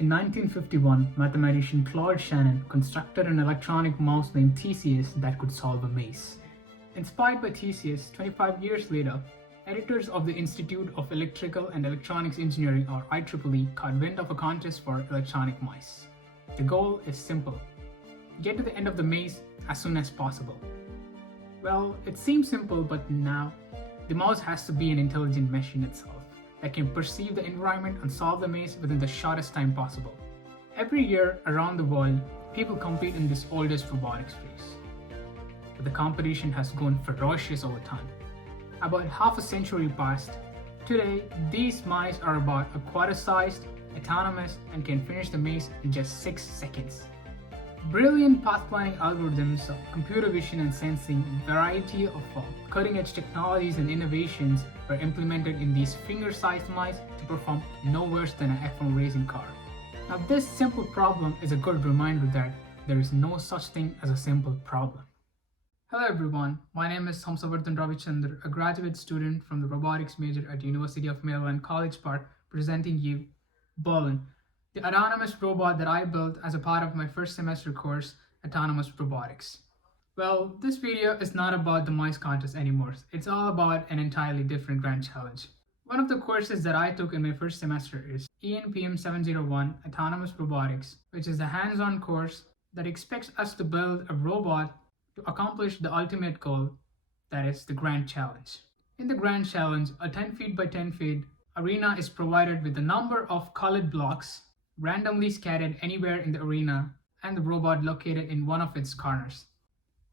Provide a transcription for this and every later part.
In 1951, mathematician Claude Shannon constructed an electronic mouse named Theseus that could solve a maze. Inspired by Theseus, 25 years later, editors of the Institute of Electrical and Electronics Engineering or IEEE caught wind of a contest for electronic mice. The goal is simple: get to the end of the maze as soon as possible. Well, it seems simple, but now the mouse has to be an intelligent machine itself that can perceive the environment and solve the maze within the shortest time possible. Every year around the world, people compete in this oldest robotics race. But the competition has grown ferocious over time. About half a century passed. Today, these mice are about a quarter-sized, autonomous, and can finish the maze in just 6 seconds. Brilliant path planning algorithms, computer vision and sensing, a variety of cutting-edge technologies and innovations were implemented in these finger-sized mice to perform no worse than an F1 racing car. Now, this simple problem is a good reminder that there is no such thing as a simple problem. Hello everyone, my name is Hamsaavarthan Ravichandar, a graduate student from the robotics major at University of Maryland College Park, presenting you Berlin, the autonomous robot that I built as a part of my first semester course, Autonomous Robotics. Well, this video is not about the mice contest anymore. It's all about an entirely different grand challenge. One of the courses that I took in my first semester is ENPM 701 Autonomous Robotics, which is a hands-on course that expects us to build a robot to accomplish the ultimate goal, that is the grand challenge. In the grand challenge, a 10 feet by 10 feet arena is provided with a number of colored blocks randomly scattered anywhere in the arena and the robot located in one of its corners.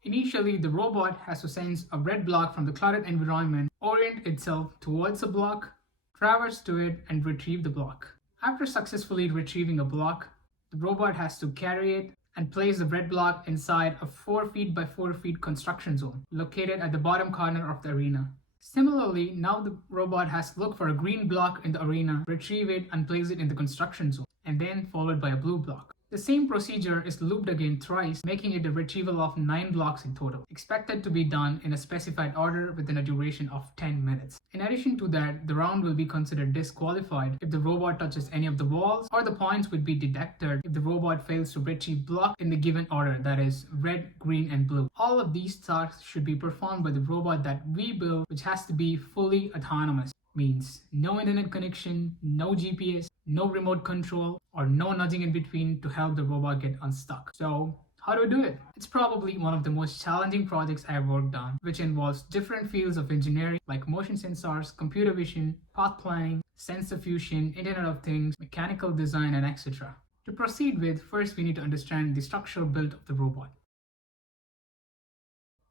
Initially, the robot has to sense a red block from the cluttered environment, orient itself towards a block, traverse to it, and retrieve the block. After successfully retrieving a block, the robot has to carry it and place the red block inside a 4 feet by 4 feet construction zone located at the bottom corner of the arena. Similarly, now the robot has to look for a green block in the arena, retrieve it, and place it in the construction zone, and then followed by a blue block. The same procedure is looped again thrice, making it a retrieval of 9 blocks in total, expected to be done in a specified order within a duration of 10 minutes. In addition to that, the round will be considered disqualified if the robot touches any of the walls, or the points would be deducted if the robot fails to retrieve block in the given order, that is, red, green, and blue. All of these tasks should be performed by the robot that we build, which has to be fully autonomous. Means no internet connection, no GPS, no remote control, or no nudging in between to help the robot get unstuck. So, how do we do it? It's probably one of the most challenging projects I have worked on, which involves different fields of engineering like motion sensors, computer vision, path planning, sensor fusion, Internet of Things, mechanical design, and etc. To proceed with, first we need to understand the structural build of the robot.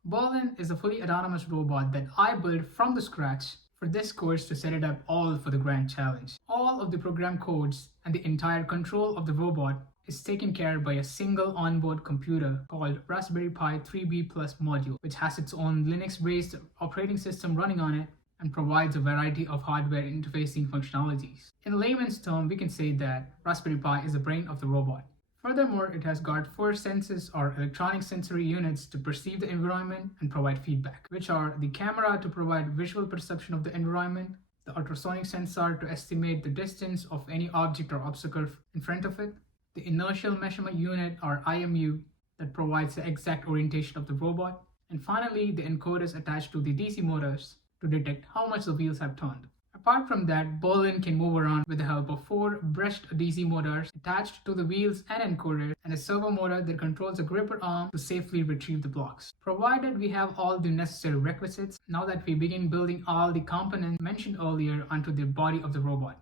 Berlin is a fully autonomous robot that I built from the scratch for this course to set it up all for the grand challenge. All of the program codes and the entire control of the robot is taken care by a single onboard computer called Raspberry Pi 3B Plus module, which has its own Linux-based operating system running on it and provides a variety of hardware interfacing functionalities. In layman's term, we can say that Raspberry Pi is the brain of the robot. Furthermore, it has got 4 sensors or electronic sensory units to perceive the environment and provide feedback, which are the camera to provide visual perception of the environment, the ultrasonic sensor to estimate the distance of any object or obstacle in front of it, the inertial measurement unit or IMU that provides the exact orientation of the robot, and finally the encoders attached to the DC motors to detect how much the wheels have turned. Apart from that, Berlin can move around with the help of 4 brushed DC motors attached to the wheels and encoders, and a servo motor that controls the gripper arm to safely retrieve the blocks. Provided we have all the necessary requisites, now that we begin building all the components mentioned earlier onto the body of the robot.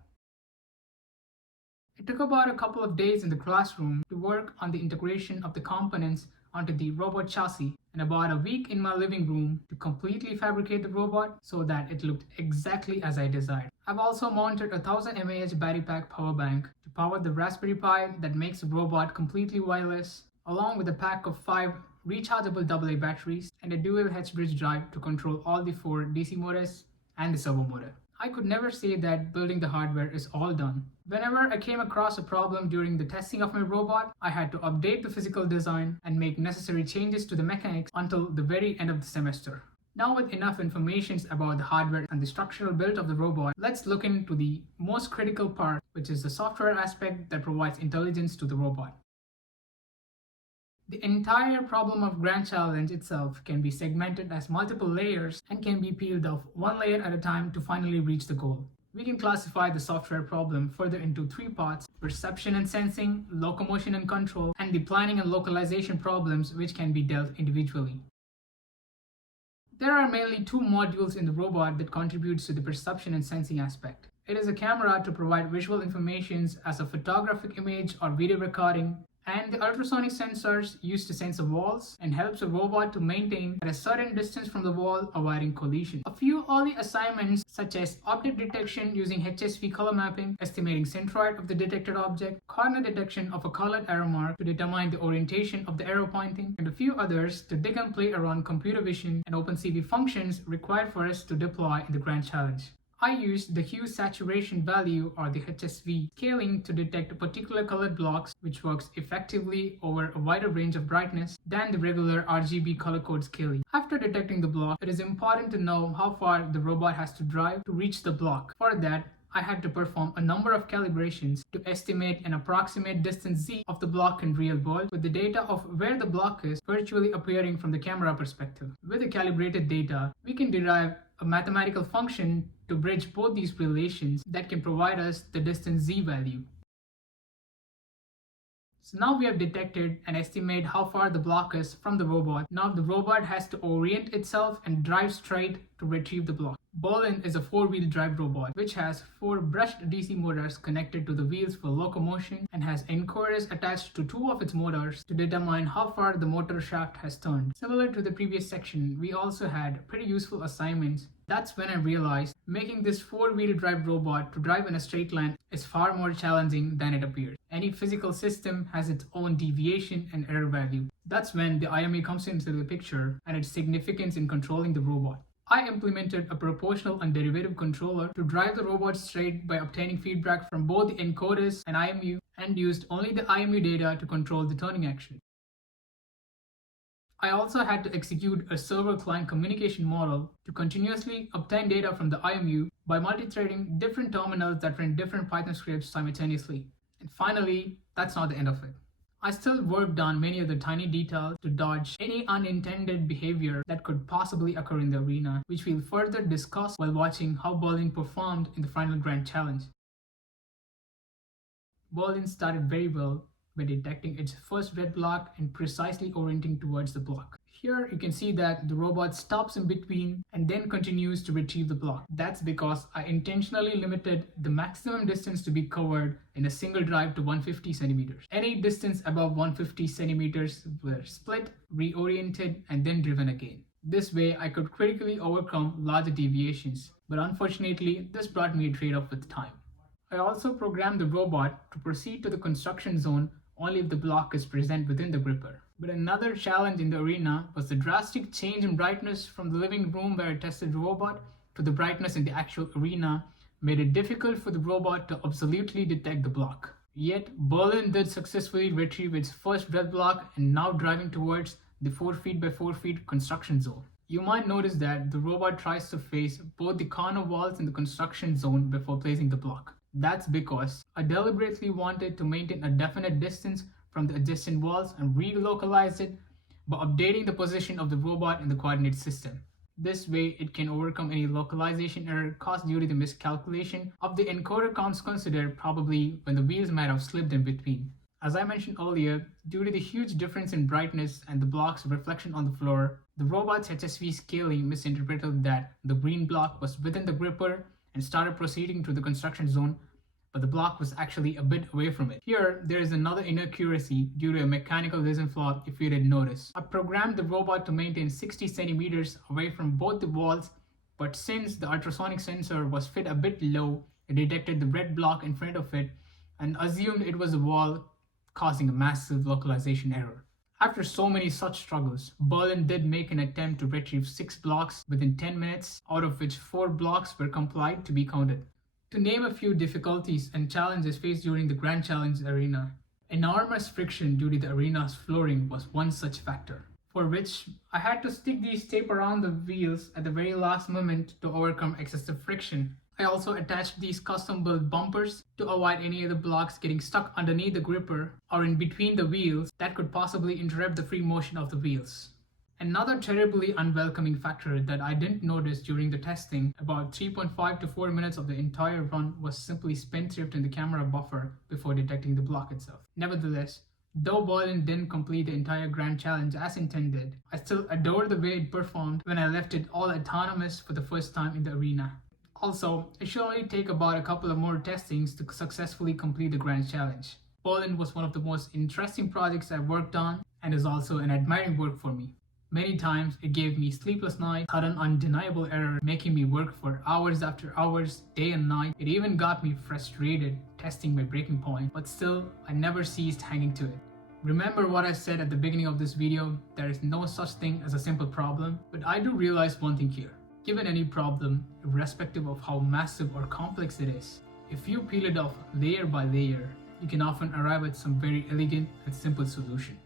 It took about a couple of days in the classroom to work on the integration of the components onto the robot chassis, and about a week in my living room to completely fabricate the robot so that it looked exactly as I desired. I've also mounted a 1000 mAh battery pack power bank to power the Raspberry Pi that makes the robot completely wireless, along with a pack of 5 rechargeable AA batteries and a dual H-bridge drive to control all the 4 DC motors and the servo motor. I could never say that building the hardware is all done. Whenever I came across a problem during the testing of my robot, I had to update the physical design and make necessary changes to the mechanics until the very end of the semester. Now, with enough information about the hardware and the structural build of the robot, let's look into the most critical part, which is the software aspect that provides intelligence to the robot. The entire problem of Grand Challenge itself can be segmented as multiple layers and can be peeled off one layer at a time to finally reach the goal. We can classify the software problem further into three parts: perception and sensing, locomotion and control, and the planning and localization problems, which can be dealt individually. There are mainly two modules in the robot that contributes to the perception and sensing aspect. It is a camera to provide visual information as a photographic image or video recording, and the ultrasonic sensors used to sense the walls and helps the robot to maintain at a certain distance from the wall, avoiding collision. A few early assignments such as object detection using HSV color mapping, estimating centroid of the detected object, corner detection of a colored arrow mark to determine the orientation of the arrow pointing, and a few others to dig and play around computer vision and OpenCV functions required for us to deploy in the Grand Challenge. I used the hue saturation value, or the HSV scaling, to detect particular colored blocks, which works effectively over a wider range of brightness than the regular RGB color code scaling. After detecting the block, it is important to know how far the robot has to drive to reach the block. For that, I had to perform a number of calibrations to estimate an approximate distance z of the block in real world, with the data of where the block is virtually appearing from the camera perspective. With the calibrated data, we can derive a mathematical function to bridge both these relations that can provide us the distance z value. So now we have detected and estimate how far the block is from the robot. Now the robot has to orient itself and drive straight to retrieve the block. Berlin is a 4-wheel drive robot which has 4 brushed DC motors connected to the wheels for locomotion and has encoders attached to 2 of its motors to determine how far the motor shaft has turned. Similar to the previous section, we also had pretty useful assignments. That's when I realized making this 4-wheel drive robot to drive in a straight line is far more challenging than it appears. Any physical system has its own deviation and error value. That's when the IMU comes into the picture and its significance in controlling the robot. I implemented a proportional and derivative controller to drive the robot straight by obtaining feedback from both the encoders and IMU, and used only the IMU data to control the turning action. I also had to execute a server-client communication model to continuously obtain data from the IMU by multi-threading different terminals that ran different Python scripts simultaneously. And finally, that's not the end of it. I still worked on many of the tiny details to dodge any unintended behavior that could possibly occur in the arena, which we'll further discuss while watching how Berlin performed in the final Grand Challenge. Berlin started very well by detecting its first red block and precisely orienting towards the block. Here you can see that the robot stops in between and then continues to retrieve the block. That's because I intentionally limited the maximum distance to be covered in a single drive to 150 centimeters. Any distance above 150 centimeters were split, reoriented, and then driven again. This way I could critically overcome larger deviations, but unfortunately this brought me a trade-off with time. I also programmed the robot to proceed to the construction zone only if the block is present within the gripper. But another challenge in the arena was the drastic change in brightness from the living room where I tested the robot to the brightness in the actual arena made it difficult for the robot to absolutely detect the block. Yet, Berlin did successfully retrieve its first red block and now driving towards the 4 feet by 4 feet construction zone. You might notice that the robot tries to face both the corner walls in the construction zone before placing the block. That's because I deliberately wanted to maintain a definite distance from the adjacent walls and relocalize it by updating the position of the robot in the coordinate system. This way, it can overcome any localization error caused due to the miscalculation of the encoder counts considered, probably when the wheels might have slipped in between. As I mentioned earlier, due to the huge difference in brightness and the block's reflection on the floor, the robot's HSV scaling misinterpreted that the green block was within the gripper and started proceeding to the construction zone, but the block was actually a bit away from it. Here, there is another inaccuracy due to a mechanical design flaw if you didn't notice. I programmed the robot to maintain 60 centimeters away from both the walls, but since the ultrasonic sensor was fit a bit low, it detected the red block in front of it and assumed it was a wall, causing a massive localization error. After so many such struggles, Berlin did make an attempt to retrieve 6 blocks within 10 minutes, out of which 4 blocks were complied to be counted. To name a few difficulties and challenges faced during the Grand Challenge arena, enormous friction due to the arena's flooring was one such factor. for which I had to stick these tape around the wheels at the very last moment to overcome excessive friction. I also attached these custom-built bumpers to avoid any of the blocks getting stuck underneath the gripper or in between the wheels that could possibly interrupt the free motion of the wheels. Another terribly unwelcoming factor that I didn't notice during the testing, about 3.5 to 4 minutes of the entire run was simply spendthrift in the camera buffer before detecting the block itself. Nevertheless, though Boylan didn't complete the entire Grand Challenge as intended, I still adore the way it performed when I left it all autonomous for the first time in the arena. Also, it should only take about a couple of more testings to successfully complete the Grand Challenge. Boylan was one of the most interesting projects I've worked on and is also an admiring work for me. Many times it gave me sleepless nights, sudden undeniable error, making me work for hours after hours, day and night. It even got me frustrated testing my breaking point, but still, I never ceased hanging to it. Remember what I said at the beginning of this video, there is no such thing as a simple problem, but I do realize one thing here. Given any problem, irrespective of how massive or complex it is, if you peel it off layer by layer, you can often arrive at some very elegant and simple solution.